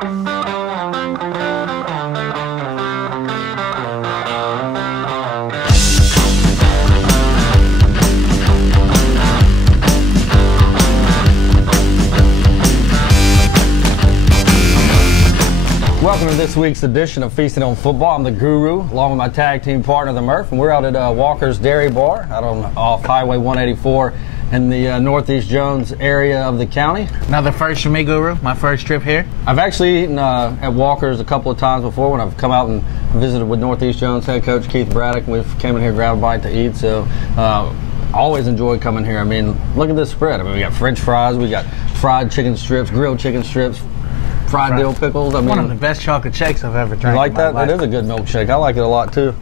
Welcome to this week's edition of Feasting on Football. I'm the Guru, along with my tag team partner, the Murph, and we're out at Walker's Dairy Bar out off Highway 184 in the Northeast Jones area of the county. Another first for me, Guru. My first trip here. I've actually eaten at Walker's a couple of times before when I've come out and visited with Northeast Jones head coach Keith Braddock. We've came in here, grabbed a bite to eat, so always enjoy coming here. I mean, look at this spread. I mean, we got French fries, we got fried chicken strips, grilled chicken strips, fried dill pickles. I mean, one of the best chocolate shakes I've ever drank. You like in my that? life. That is a good milkshake. I like it a lot too.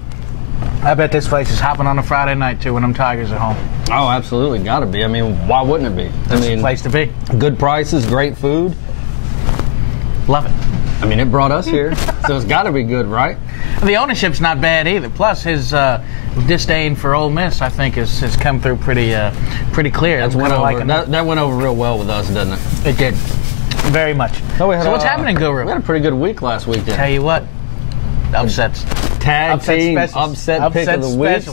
I bet this place is hopping on a Friday night too when them Tigers are home. Oh, absolutely, got to be. I mean, why wouldn't it be? That's the place to be. Good prices, great food. Love it. I mean, it brought us here, so it's got to be good, right? The ownership's not bad either. Plus, his disdain for Ole Miss, I think, has come through pretty clear. That went over real well with us, didn't it? It did. Very much. So what's happening, Guru? We had a pretty good week last weekend. Tell you what, upsets. Tag team upset pick of the week.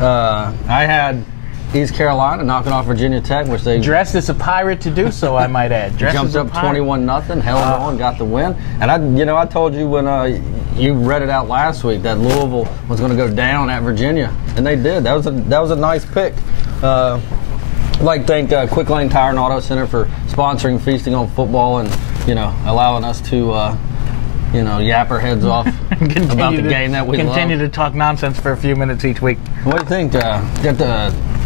I had East Carolina knocking off Virginia Tech, which they dressed as a pirate to do so. I might add. Jumped up 21-0, held on, got the win. And I told you when you read it out last week that Louisville was going to go down at Virginia, and they did. That was a nice pick. I'd like to thank Quick Lane Tire and Auto Center for sponsoring Feasting on Football and allowing us to yap our heads off about the game that we continue to talk nonsense for a few minutes each week. What do you think?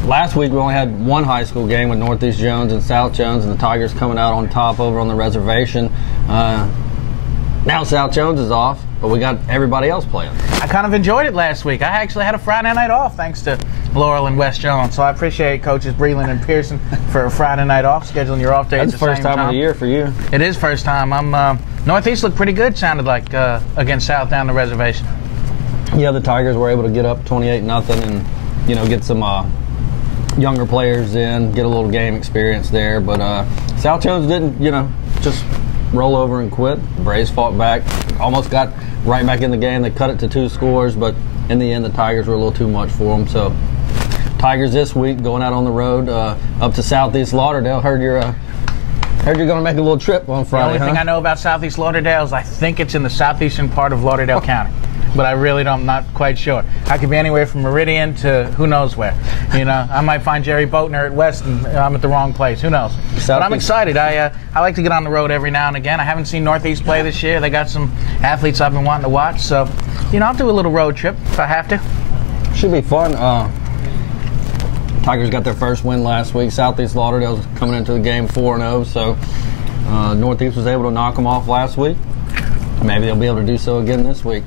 Last week we only had one high school game with Northeast Jones and South Jones, and the Tigers coming out on top over on the reservation. Now South Jones is off, but we got everybody else playing. I kind of enjoyed it last week. I actually had a Friday night off thanks to Laurel and West Jones, so I appreciate coaches Breland and Pearson for a Friday night off, scheduling your off day at the same time. That's the first time of the year for you. It is first time. Northeast looked pretty good, sounded like, against South down the reservation. Yeah, the Tigers were able to get up 28-0 and, get some younger players in, get a little game experience there. But South Jones didn't, just roll over and quit. The Braves fought back, almost got right back in the game. They cut it to 2 scores, but in the end, the Tigers were a little too much for them. So Tigers this week going out on the road up to Southeast Lauderdale. Heard you're going to make a little trip on Friday. The only thing I know about Southeast Lauderdale is I think it's in the southeastern part of Lauderdale County. But I really don't, I'm not quite sure. I could be anywhere from Meridian to who knows where. I might find Jerry Boatner at West and I'm at the wrong place. Who knows? But I'm excited. I like to get on the road every now and again. I haven't seen Northeast play this year. They got some athletes I've been wanting to watch. So, I'll do a little road trip if I have to. Should be fun. Tigers got their first win last week. Southeast Lauderdale's coming into the game 4-0. So Northeast was able to knock them off last week. Maybe they'll be able to do so again this week.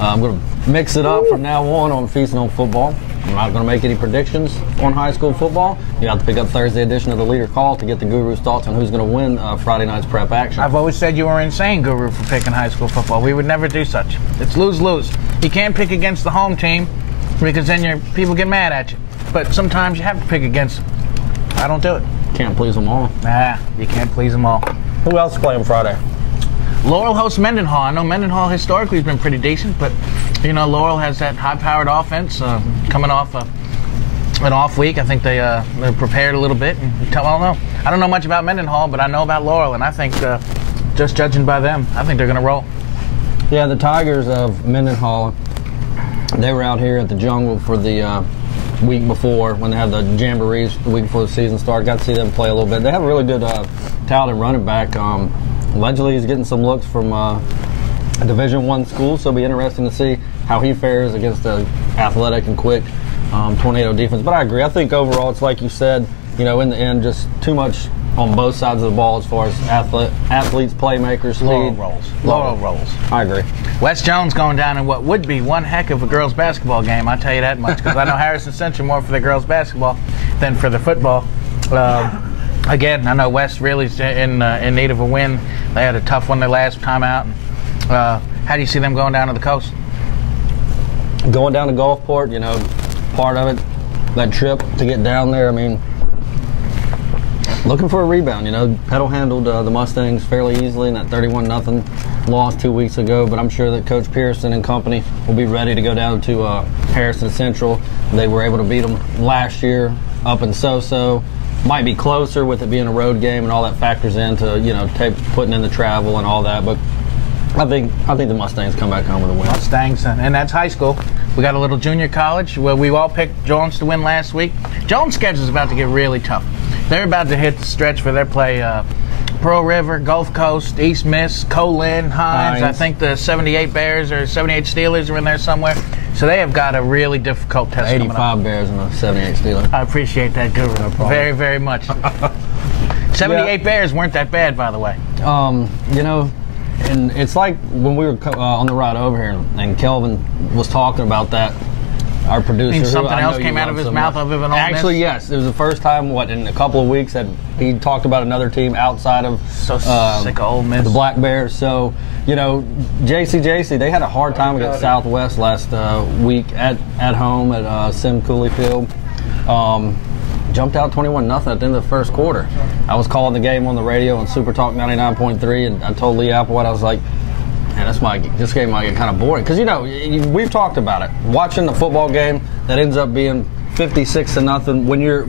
I'm going to mix it up from now on Feasting on Football. I'm not going to make any predictions on high school football. You have to pick up Thursday edition of the Leader Call to get the Guru's thoughts on who's going to win Friday night's prep action. I've always said you were insane, Guru, for picking high school football. We would never do such. It's lose-lose. You can't pick against the home team because then people get mad at you. But sometimes you have to pick against them. I don't do it. Can't please them all. Nah, you can't please them all. Who else is playing Friday? Laurel hosts Mendenhall. I know Mendenhall historically has been pretty decent, but Laurel has that high-powered offense coming off an off week. I think they're prepared a little bit. I don't know much about Mendenhall, but I know about Laurel, and I think just judging by them, I think they're going to roll. Yeah, the Tigers of Mendenhall, they were out here at the Jungle for the week before when they had the jamborees the week before the season started. Got to see them play a little bit. They have a really good talented running back. Allegedly, he's getting some looks from a Division I school, so it'll be interesting to see how he fares against the athletic and quick Tornado defense. But I agree. I think overall, it's like you said, in the end, just too much on both sides of the ball as far as athletes, playmakers, speed. Laurel rolls. I agree. West Jones going down in what would be one heck of a girls' basketball game, I'll tell you that much, because I know Harrison Central more for the girls' basketball than for the football. Again, I know West really is in need of a win. They had a tough one their last time out. How do you see them going down to the coast? Going down to Gulfport, part of it, that trip to get down there, I mean, looking for a rebound. You know, Petal handled the Mustangs fairly easily in that 31-0 loss 2 weeks ago, but I'm sure that Coach Pearson and company will be ready to go down to Harrison Central. They were able to beat them last year up in So-So. Might be closer with it being a road game, and all that factors into, you know, putting in the travel and all that, but I think the Mustangs come back home with a win. Mustangs, and that's high school. We got a little junior college where we all picked Jones to win last week. Jones' schedule is about to get really tough. They're about to hit the stretch where they play Pearl River, Gulf Coast, East Miss, Colin, Hines. I think the 78 Bears or 78 Steelers are in there somewhere. So they have got a really difficult test. 85 Bears and the 78 Steelers. I appreciate that, Guru. No problem. Very, very much. 78 Bears weren't that bad, by the way. You know, and it's like when we were on the ride over here, and Kelvin was talking about that. Our producer, I mean, something else came out of his mouth other than all this? Actually, yes. It was the first time, in a couple of weeks that he talked about another team outside of sick of Ole Miss. The Black Bears. So, you know, JC, they had a hard time against Southwest last week at home at Sim Cooley Field. Jumped out 21-0 at the end of the first quarter. I was calling the game on the radio on Super Talk 99.3, and I told Lee Applewhite, I was like, man, this game might get kind of boring. Because, you know, we've talked about it. Watching the football game that ends up being 56-0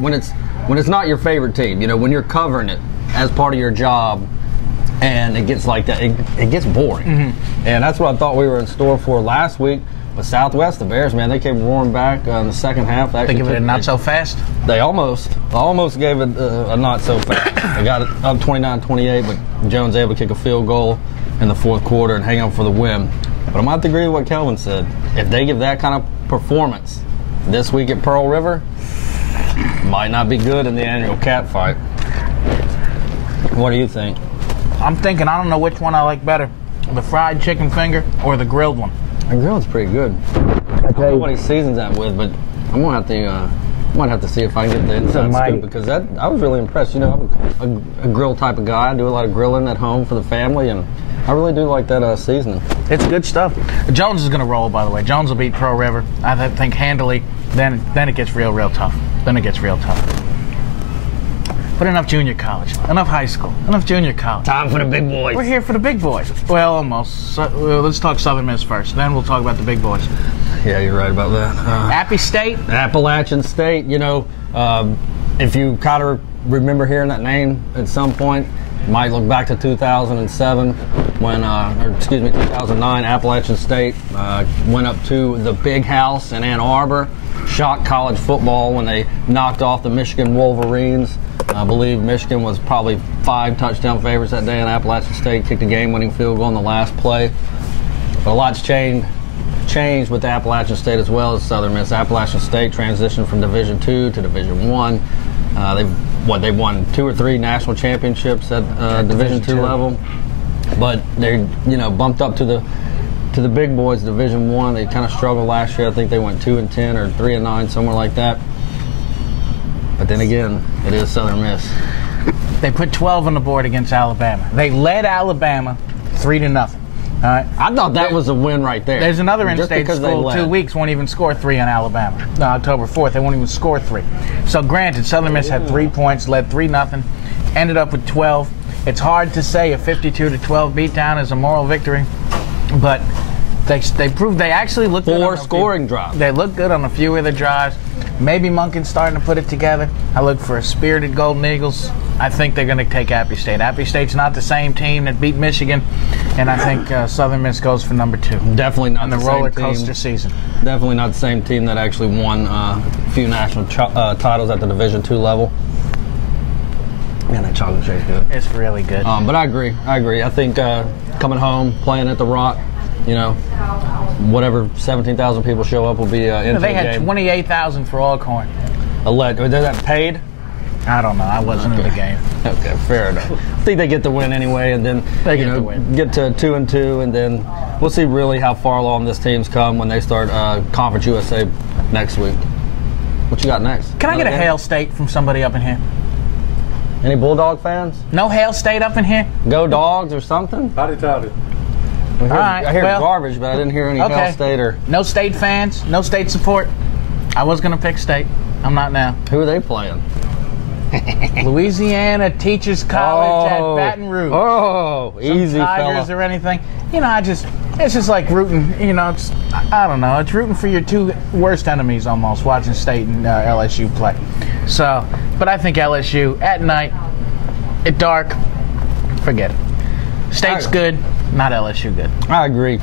when it's not your favorite team, you know, when you're covering it as part of your job, and it gets like that, it gets boring. Mm-hmm. And that's what I thought we were in store for last week. But Southwest, the Bears, man, they came roaring back in the second half. They give it a not so fast? They almost gave it a not so fast. They got it up 29-28, but Jones able to kick a field goal in the fourth quarter and hang on for the win. But I'm have to agree with what Kelvin said. If they give that kind of performance this week at Pearl River, might not be good in the annual cat fight. What do you think? I'm thinking, I don't know which one I like better, the fried chicken finger or the grilled one. The grilled's pretty good. I don't know what he seasons that with, but I'm gonna have to. Might have to see if I can get the inside scoop, because I was really impressed. You know, I'm a grill type of guy. I do a lot of grilling at home for the family, and I really do like that seasoning. It's good stuff. Jones is going to roll, by the way. Jones will beat Pearl River, I think, handily. Then it gets real tough. But enough junior college, enough high school, enough junior college. Time for the big boys. We're here for the big boys. Well, almost. Let's talk Southern Miss first. Then we'll talk about the big boys. Yeah, you're right about that. Appy State? Appalachian State. You know, if you kind of remember hearing that name at some point, you might look back to 2007 when, 2009, Appalachian State went up to the Big House in Ann Arbor, shocked college football when they knocked off the Michigan Wolverines. I believe Michigan was probably 5 touchdown favorites that day, and Appalachian State kicked a game-winning field goal in the last play. But a lot's changed with Appalachian State as well as Southern Miss. Appalachian State transitioned from Division II to Division I. They've won 2 or 3 national championships at Division II level, but they bumped up to the big boys, Division I. They kind of struggled last year. I think they went 2-10 or 3-9, somewhere like that. But then again, it is Southern Miss. They put 12 on the board against Alabama. They led Alabama 3-0. All right. I thought that was a win right there. There's another in-state school 2 weeks won't even score 3 on Alabama. No, October 4th, they won't even score 3. So granted, Southern Miss had 3 points, led 3-0, ended up with 12. It's hard to say a 52-12 beatdown is a moral victory, but they proved they actually looked good. 4 scoring drives. They looked good on a few of the drives. Maybe Monken's starting to put it together. I look for a spirited Golden Eagles. I think they're going to take Appy State. Appy State's not the same team that beat Michigan, and I think Southern Miss goes for number 2. Definitely not the roller coaster season. Definitely not the same team that actually won a few national titles at the Division II level. Man, that chocolate shake's good. It's really good. But I agree. I think coming home, playing at the Rock, whatever 17,000 people show up will be into the game. They had 28,000 for Alcorn. Was that paid? I don't know. I wasn't in the game. Okay, fair enough. I think they get the win anyway, and then they get to 2-2, and then we'll see really how far along this team's come when they start Conference USA next week. What you got next? Can I get a Hail State from somebody up in here? Any Bulldog fans? No Hail State up in here? Go Dogs or something? Howdy toddy. I hear garbage, but I didn't hear any Hail State or... No State fans? No State support? I was going to pick State. I'm not now. Who are they playing? Louisiana Teachers College at Baton Rouge. Oh, Some easy, Tigers fella. or anything. You know, it's just like rooting. You know, I don't know. It's rooting for your two worst enemies almost. Watching State and LSU play. So, but I think LSU at night, at dark, forget it. State's good, not LSU good. I agree.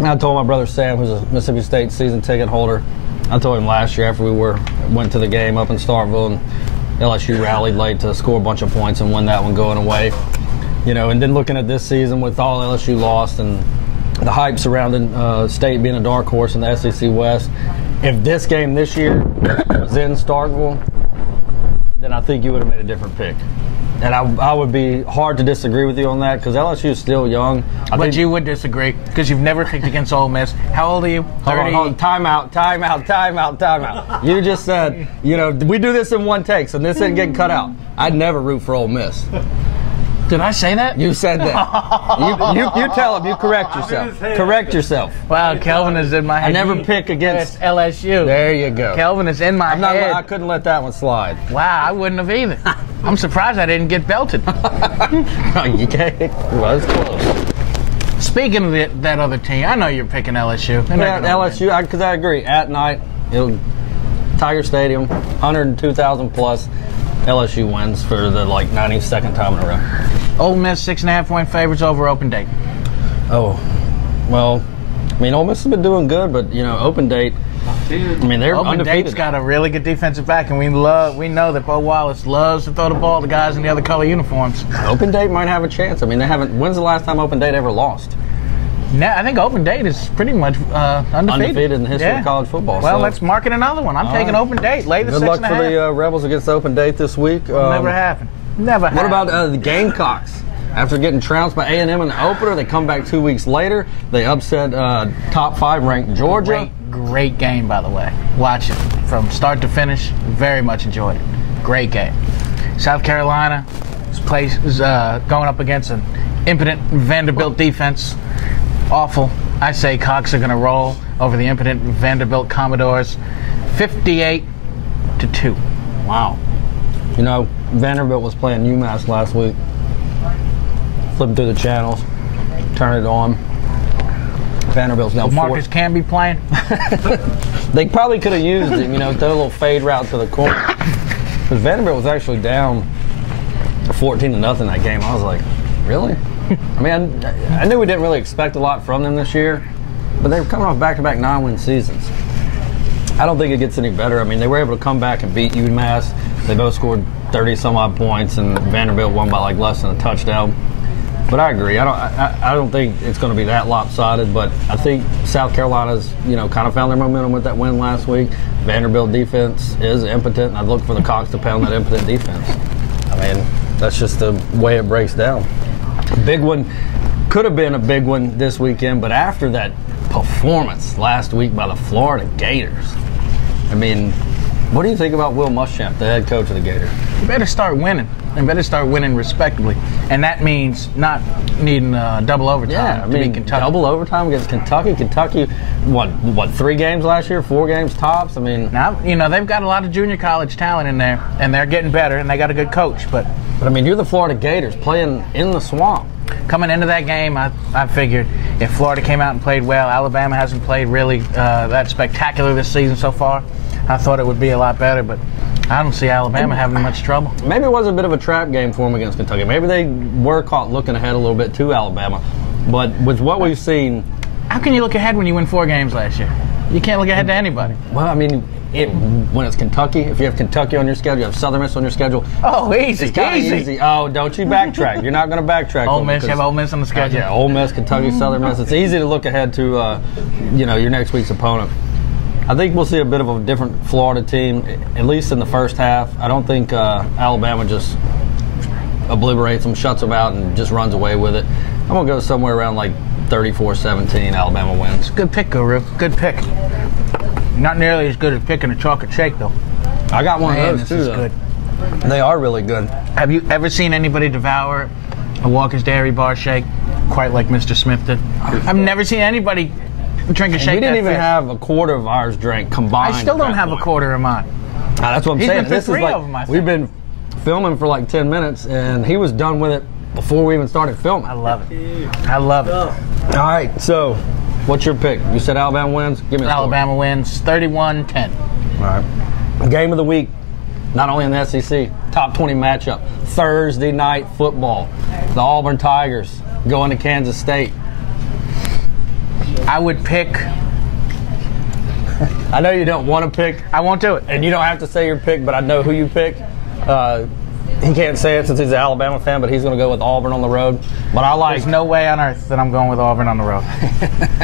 I told my brother Sam, who's a Mississippi State season ticket holder, I told him last year after we went to the game up in Starkville and LSU rallied late to score a bunch of points and win that one going away. You know, and then looking at this season with all LSU lost and the hype surrounding State being a dark horse in the SEC West, if this game this year was in Starkville, then I think you would have made a different pick. And I would be hard to disagree with you on that because LSU is still young. But you would disagree because you've never picked against Ole Miss. How old are you? 30? Hold on. Time out. You just said, you know, we do this in one take, so this isn't getting cut out. I'd never root for Ole Miss. Did I say that? You said that. You tell him. You correct yourself. Correct yourself. Wow, Kelvin is in my head. I never pick against LSU. There you go. Kelvin is in my head. I couldn't let that one slide. Wow, I wouldn't have either. I'm surprised I didn't get belted. You can't. Well, it's close. Speaking of that other team, I know you're picking LSU. Yeah, LSU, because I agree. At night, Tiger Stadium, 102,000 plus. LSU wins for the 92nd time in a row. Ole Miss 6.5-point favorites over Open Date. Oh, well, I mean, Ole Miss has been doing good, but Open Date. I mean, they're Open undefeated. Date's got a really good defensive back, and we know that Bo Wallace loves to throw the ball to guys in the other color uniforms. Open Date might have a chance. I mean, they haven't. When's the last time Open Date ever lost? Now, I think Open Date is pretty much undefeated. Undefeated in the history of college football. Well, so. let's market another one. I'm taking Open Date. Lay the 6.5. Good luck for the Rebels against Open Date this week. Never happened. Never happened. What about the Gamecocks? After getting trounced by A&M in the opener, they come back 2 weeks later. They upset top 5 ranked Georgia. Great game, by the way. Watch it from start to finish. Very much enjoyed it. Great game. South Carolina is going up against an impotent Vanderbilt defense. Awful. I say Cox are going to roll over the impotent Vanderbilt Commodores, 58-2. Wow. Vanderbilt was playing UMass last week. Flipping through the channels, turn it on. Vanderbilt's now Marcus can be playing. They probably could have used it, throw a little fade route to the corner. Because Vanderbilt was actually down 14-0 that game. I was like, really? I mean, I knew we didn't really expect a lot from them this year, but they were coming off back-to-back 9-win seasons. I don't think it gets any better. I mean, they were able to come back and beat UMass. They both scored 30-some-odd points, and Vanderbilt won by less than a touchdown. But I agree. I don't think it's going to be that lopsided, but I think South Carolina's, kind of found their momentum with that win last week. Vanderbilt defense is impotent, and I'd look for the Cox to pound that impotent defense. I mean, that's just the way it breaks down. Big one, could have been a big one this weekend, but after that performance last week by the Florida Gators, I mean, what do you think about Will Muschamp, the head coach of the Gators? You better start winning, and better start winning respectably. And that means not needing double overtime to beat Kentucky. Double overtime against Kentucky. Kentucky won 3 games last year, 4 games tops. I mean, now they've got a lot of junior college talent in there, and they're getting better, and they got a good coach. But I mean, you're the Florida Gators playing in the swamp. Coming into that game, I figured if Florida came out and played well, Alabama hasn't played really that spectacular this season so far. I thought it would be a lot better, but I don't see Alabama having much trouble. Maybe it was a bit of a trap game for them against Kentucky. Maybe they were caught looking ahead a little bit to Alabama. But with what we've seen... How can you look ahead when you win 4 games last year? You can't look ahead to anybody. Well, I mean, when it's Kentucky, if you have Kentucky on your schedule, you have Southern Miss on your schedule. Oh, easy. Easy. Oh, don't you backtrack. You're not going to backtrack. Ole Miss, you have Ole Miss on the schedule. Yeah, Ole Miss, Kentucky, Southern Miss. It's easy to look ahead to, your next week's opponent. I think we'll see a bit of a different Florida team, at least in the first half. I don't think Alabama just obliterates them, shuts them out, and just runs away with it. I'm going to go somewhere around 34-17, Alabama wins. Good pick, Guru. Good pick. Not nearly as good as picking a chocolate shake, though. I got one of those, too. This is good. They are really good. Have you ever seen anybody devour a Walker's Dairy Bar shake quite like Mr. Smith did? I've never seen anybody drink a shake. We didn't even have a quarter of ours drank combined. I still don't have a quarter of mine. That's what I'm saying. This is like, of them, we've been filming for like 10 minutes, and he was done with it before we even started filming. I love it. I love it. All right, so what's your pick? You said Alabama wins? Give me a score. Alabama wins 31-10. All right. Game of the week, not only in the SEC, top 20 matchup, Thursday night football. The Auburn Tigers going to Kansas State. I would pick. I know you don't want to pick. I won't do it. And you don't have to say your pick, but I know who you pick. He can't say it since he's an Alabama fan, but he's going to go with Auburn on the road. But I like. There's no way on earth that I'm going with Auburn on the road.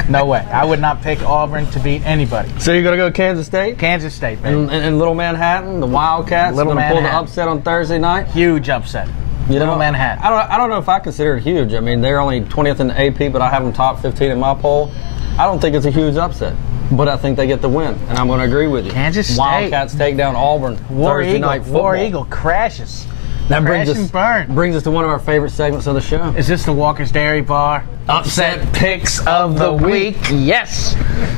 No way. I would not pick Auburn to beat anybody. So you're going to go Kansas State? Kansas State, baby. In Little Manhattan, the Wildcats going to pull the upset on Thursday night? Huge upset. Little Manhattan. I don't know if I consider it huge. I mean, they're only 20th in the AP, but I have them top 15 in my poll. I don't think it's a huge upset, but I think they get the win, and I'm going to agree with you. Kansas State. Wildcats take down Auburn Thursday night football. War Eagle crashes. That brings us to one of our favorite segments of the show. Is this the Walker's Dairy Bar? Upset Picks of the Week. Yes.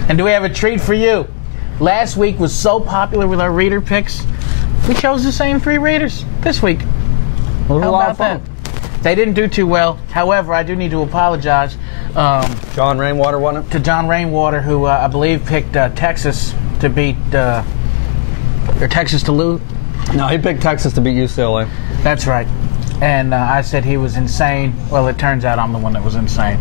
And do we have a treat for you? Last week was so popular with our reader picks, we chose the same 3 readers this week. How about that? They didn't do too well. However, I do need to apologize. John Rainwater won it? To John Rainwater, who I believe picked Texas to beat, or Texas to lose. No, he picked Texas to beat UCLA. That's right. And I said he was insane. Well, it turns out I'm the one that was insane.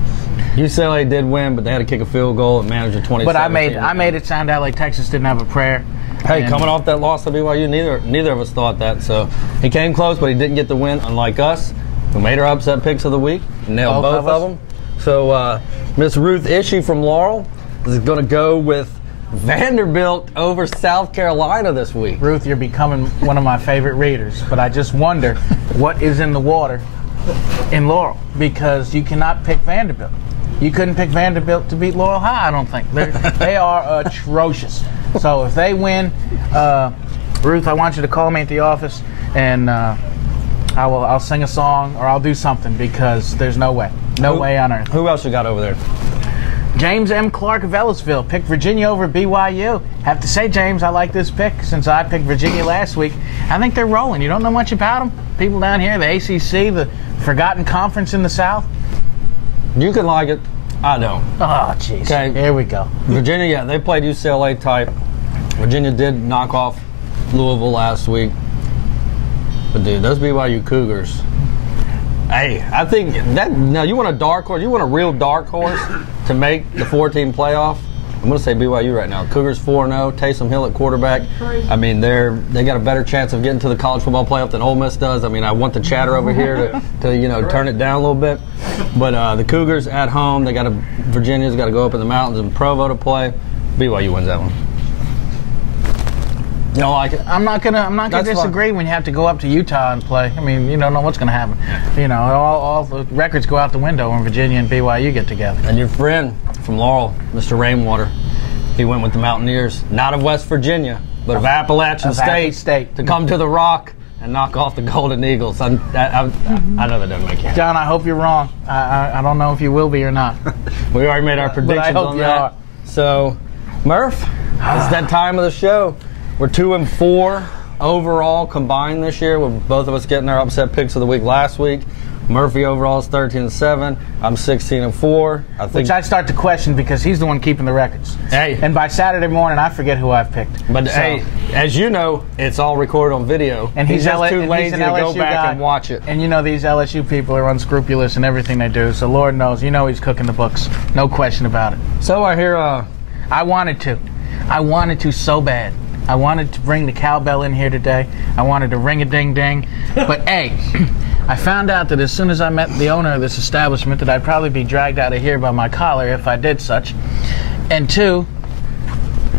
UCLA did win, but they had to kick a field goal and manage a 20. But I made it sound out like Texas didn't have a prayer. Hey, coming off that loss to BYU, neither of us thought that. So he came close, but he didn't get the win, unlike us, who made our upset picks of the week, nailed both of them. So Miss Ruth Ishii from Laurel is going to go with Vanderbilt over South Carolina this week. Ruth, you're becoming one of my favorite readers, but I just wonder what is in the water in Laurel, because you cannot pick Vanderbilt. You couldn't pick Vanderbilt to beat Laurel High, I don't think. They are atrocious. So if they win, Ruth, I want you to call me at the office, and I'll sing a song or I'll do something, because there's no way. No way on earth. Who else you got over there? James M. Clark of Ellisville picked Virginia over BYU. Have to say, James, I like this pick since I picked Virginia last week. I think they're rolling. You don't know much about them? People down here, the ACC, the forgotten conference in the South? You can like it. I don't. Oh, jeez. Okay. Here we go. Virginia, yeah, they played UCLA type. Virginia did knock off Louisville last week. But, dude, those BYU Cougars. Hey, I think that now you want a dark horse. You want a real dark horse to make the 4-team playoff. I'm going to say BYU right now. Cougars 4-0. Taysom Hill at quarterback. I mean, they got a better chance of getting to the college football playoff than Ole Miss does. I mean, I want the chatter over here to turn it down a little bit. But the Cougars at home. Virginia's got to go up in the mountains in Provo to play. BYU wins that one. You don't like it? I'm not gonna disagree when you have to go up to Utah and play. I mean, you don't know what's gonna happen. You know, all the records go out the window when Virginia and BYU get together. And your friend from Laurel, Mr. Rainwater, he went with the Mountaineers, not of West Virginia, but of Appalachian State, to come to the Rock and knock off the Golden Eagles. I know that doesn't make sense. John, I hope you're wrong. I don't know if you will be or not. We already made our predictions on that. Are. So, Murph, it's that time of the show. We're 2-4 overall combined this year, with both of us getting our upset picks of the week last week. Murphy overall is 13-7. I'm 16-4. Which I start to question, because he's the one keeping the records. Hey. And by Saturday morning, I forget who I've picked. But hey, as you know, it's all recorded on video. And he's just too lazy to go back and watch it. And you know these LSU people are unscrupulous in everything they do. So Lord knows, he's cooking the books. No question about it. So I hear. I wanted to so bad. I wanted to bring the cowbell in here today. I wanted to ring-a-ding-ding. But, hey, I found out that as soon as I met the owner of this establishment that I'd probably be dragged out of here by my collar if I did such. And 2,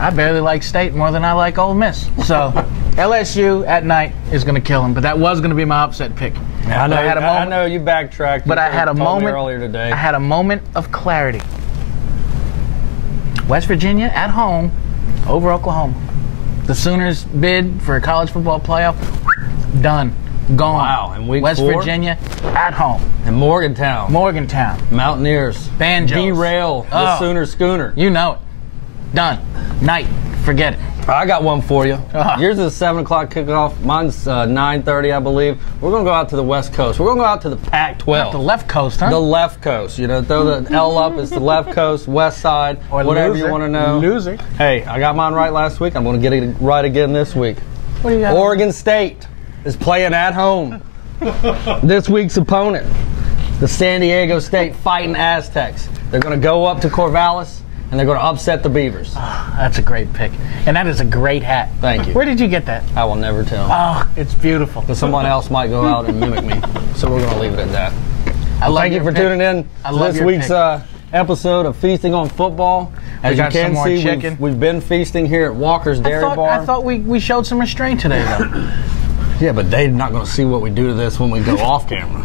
I barely like State more than I like Ole Miss. So LSU at night is going to kill them. But that was going to be my upset pick. Yeah, I know you backtracked. But I had a moment earlier today. I had a moment of clarity. West Virginia at home over Oklahoma. The Sooners bid for a college football playoff. Done. Gone. Wow. And week West 4? Virginia at home. And Morgantown. Mountaineers. Banjos. Derail the Sooner schooner. You know it. Done. Night. Forget it. I got one for you. Uh-huh. Yours is a 7 o'clock kickoff. Mine's 9:30, I believe. We're going to go out to the West Coast. We're going to go out to the Pac-12. Not the left coast, huh? The left coast. You know, throw the L up. It's the left coast, west side, Or whatever loser. you want to know. Loser. Hey, I got mine right last week. I'm going to get it right again this week. What do you got? Oregon State is playing at home. This week's opponent, the San Diego State Fighting Aztecs. They're going to go up to Corvallis, and they're going to upset the Beavers. That's a great pick. And that is a great hat. Thank you. Where did you get that? I will never tell. Oh, it's beautiful. But someone else might go out and mimic me. So we're going to leave it at that. I love Thank you your for pick. tuning in I to love this your week's pick. episode of Feasting on Football. As you got some can more see, chicken. we've been feasting here at Walker's Dairy Bar. I thought we showed some restraint today, though. Yeah, but they're not going to see what we do to this when we go off camera.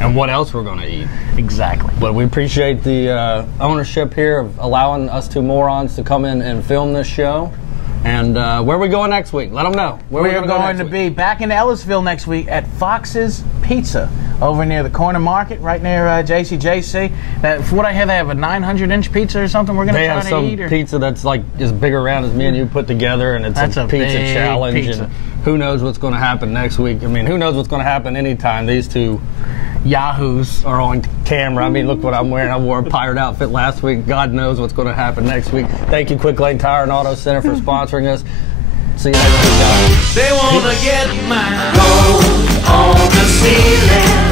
And what else we're going to eat. Exactly. But we appreciate the ownership here of allowing us two morons to come in and film this show. And where are we going next week? Let them know. Where We are gonna going go to next week? be back in Ellisville next week at Fox's Pizza over near the corner market, right near JCJC. From what I hear, they have a 900-inch pizza or something. We're going They to have try some to eat. Or pizza that's like as big around as me and you put together, and it's That's a a pizza big challenge. pizza. And who knows what's going to happen next week? I mean, who knows what's going to happen anytime these two Yahoos are on camera. I mean, look what I'm wearing. I wore a pirate outfit last week. God knows what's going to happen next week. Thank you, Quick Lane Tire and Auto Center, for sponsoring us. See you next week, guys. They wanna get my gold on the ceiling.